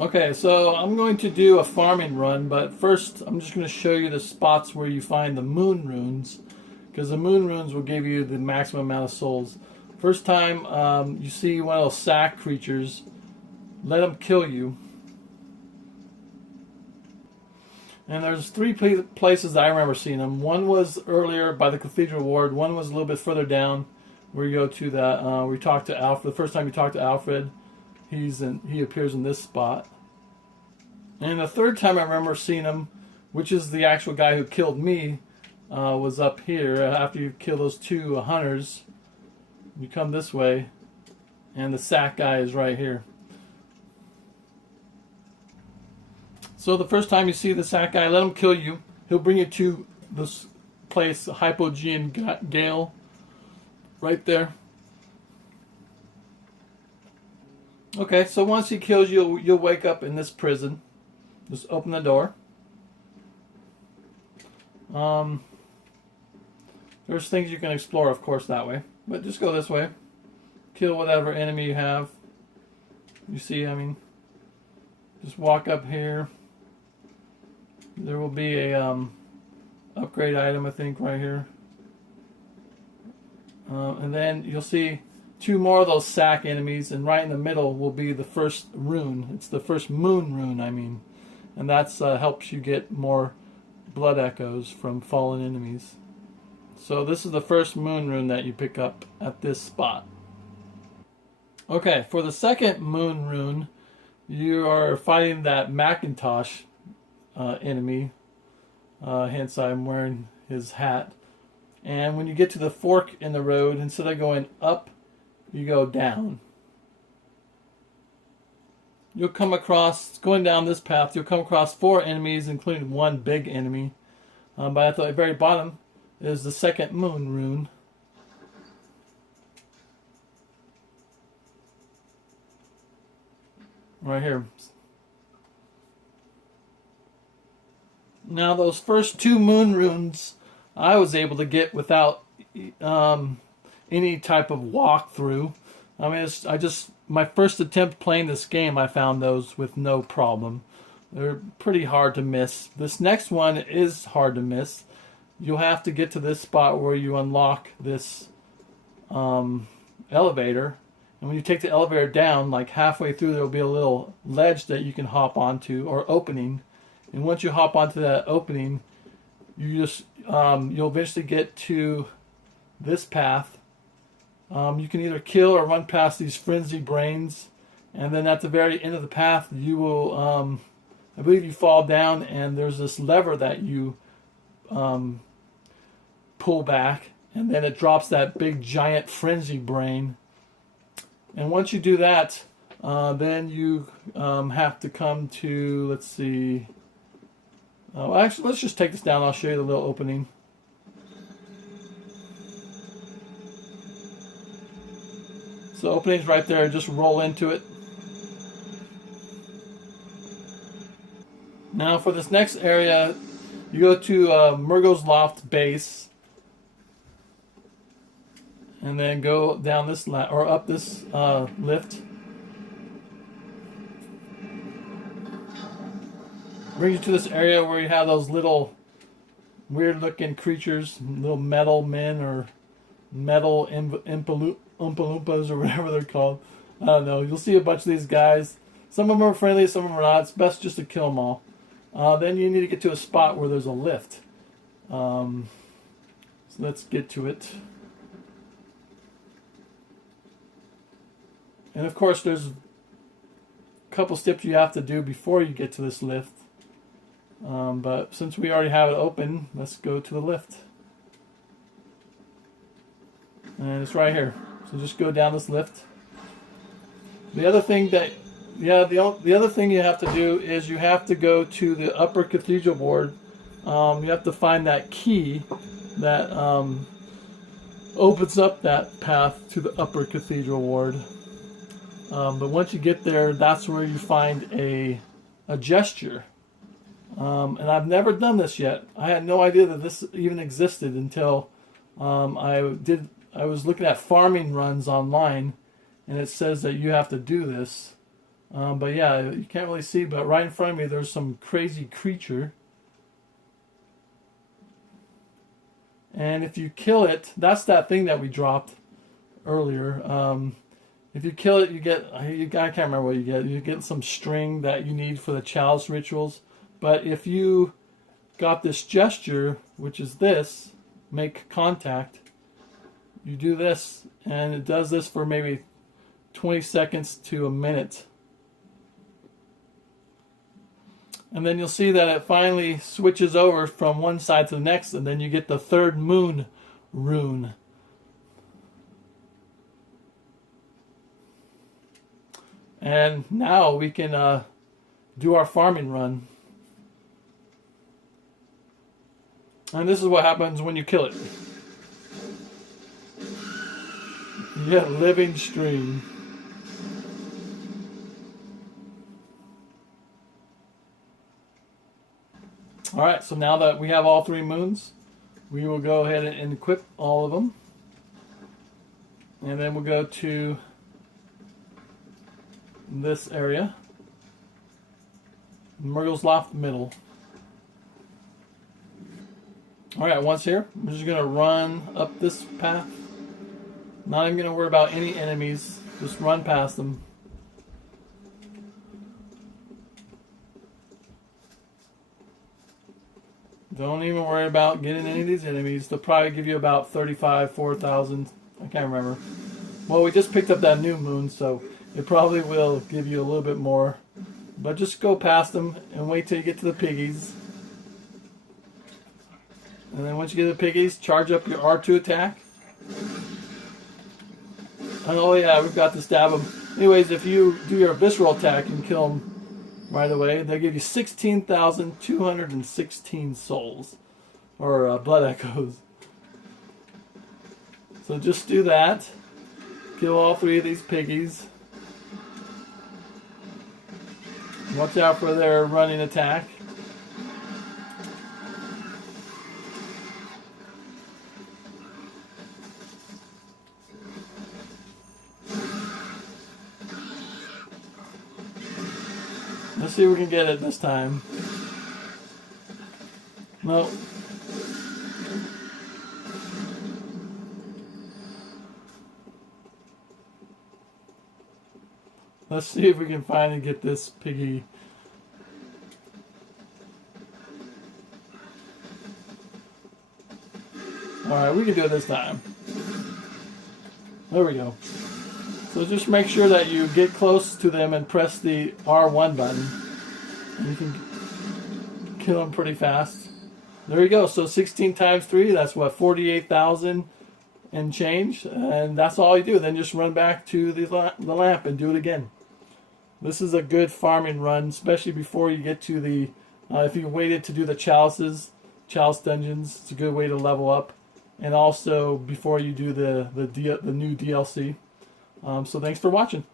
Okay, so I'm going to do a farming run, but first I'm just going to show you the spots where you find the moon runes, because the moon runes will give you the maximum amount of souls. First time you see one of those sack creatures, let them kill you. And there's three places that I remember seeing them. One was earlier by the Cathedral Ward. One was a little bit further down, where you go to that. We talked to Alfred. The first time you talk to Alfred, he appears in this spot. And the third time I remember seeing him, which is the actual guy who killed me, was up here. After you kill those two hunters, you come this way, and the sack guy is right here. So the first time you see the sack guy, let him kill you. He'll bring you to this place, Hypogean Gale, right there. Okay, so once he kills you, you'll wake up in this prison. Just open the door. There's things you can explore, of course, that way. But just go this way. Kill whatever enemy you have. You see, just walk up here. There will be a upgrade item, I think, right here. And then you'll see two more of those sack enemies, and right in the middle will be the first rune. It's the first moon rune, and that's helps you get more blood echoes from fallen enemies. So this is the first moon rune that you pick up at this spot. Okay, for the second moon rune, you are fighting that Macintosh enemy. Hence I'm wearing his hat. And when you get to the fork in the road, instead of going up, you go down. You'll come across, going down this path, you'll come across 4 enemies, including one big enemy. But at the very bottom is the second moon rune. Right here. Now those first 2 moon runes I was able to get without any type of walkthrough. My first attempt playing this game, I found those with no problem. They're pretty hard to miss. This next one is hard to miss. You'll have to get to this spot where you unlock this elevator. And when you take the elevator down, like halfway through, there will be a little ledge that you can hop onto, or opening. And once you hop onto that opening, you'll eventually get to this path. You can either kill or run past these frenzy brains, and then at the very end of the path, you will, I believe, you fall down, and there's this lever that you pull back, and then it drops that big giant frenzy brain. And once you do that, then you have to come to, let's see. Actually, let's just take this down. I'll show you the little opening. So opening's right there. Just roll into it. Now for this next area, you go to Murgo's Loft base, and then go down this or up this lift. Brings you to this area where you have those little weird-looking creatures, little metal men or metal Oompa Loompas or whatever they're called. I don't know. You'll see a bunch of these guys. Some of them are friendly, some of them are not. It's best just to kill them all. Then you need to get to a spot where there's a lift. So let's get to it. And of course, there's a couple steps you have to do before you get to this lift. But since we already have it open, let's go to the lift. And it's right here. So just go down this lift. The other thing the other thing you have to do is you have to go to the upper cathedral ward. You have to find that key that opens up that path to the upper cathedral ward. But once you get there, that's where you find a gesture. And I've never done this yet. I had no idea that this even existed until I was looking at farming runs online, and it says that you have to do this. But yeah, you can't really see, but right in front of me there's some crazy creature. And if you kill it, that's that thing that we dropped earlier. If you kill it, you get, I can't remember what you get. You get some string that you need for the chalice rituals. But if you got this gesture, which is this, make contact, you do this, and it does this for maybe 20 seconds to a minute. And then you'll see that it finally switches over from one side to the next, and then you get the third moon rune. And now we can do our farming run. And this is what happens when you kill it. You get living stream. Alright, so now that we have all 3 moons, we will go ahead and equip all of them. And then we'll go to this area. Murgle's Loft middle. Alright, once here, I'm just going to run up this path. Not even going to worry about any enemies. Just run past them. Don't even worry about getting any of these enemies. They'll probably give you about 4,000. I can't remember. Well, we just picked up that new moon, so it probably will give you a little bit more. But just go past them and wait till you get to the piggies. And then once you get to the piggies, charge up your R2 attack. And oh yeah, we've got to stab them. Anyways, if you do your visceral attack and kill them right away, they'll give you 16,216 souls. Or blood echoes. So just do that. Kill all 3 of these piggies. Watch out for their running attack. Let's see if we can get it this time. No. Let's see if we can finally get this piggy. Alright, we can do it this time. There we go. So just make sure that you get close to them and press the R1 button. And you can kill them pretty fast. There you go. So 16 times 3, that's what, 48,000 and change. And that's all you do. Then just run back to the lamp and do it again. This is a good farming run, especially before you get to the, if you waited to do the chalice dungeons, it's a good way to level up. And also before you do the new DLC. So thanks for watching.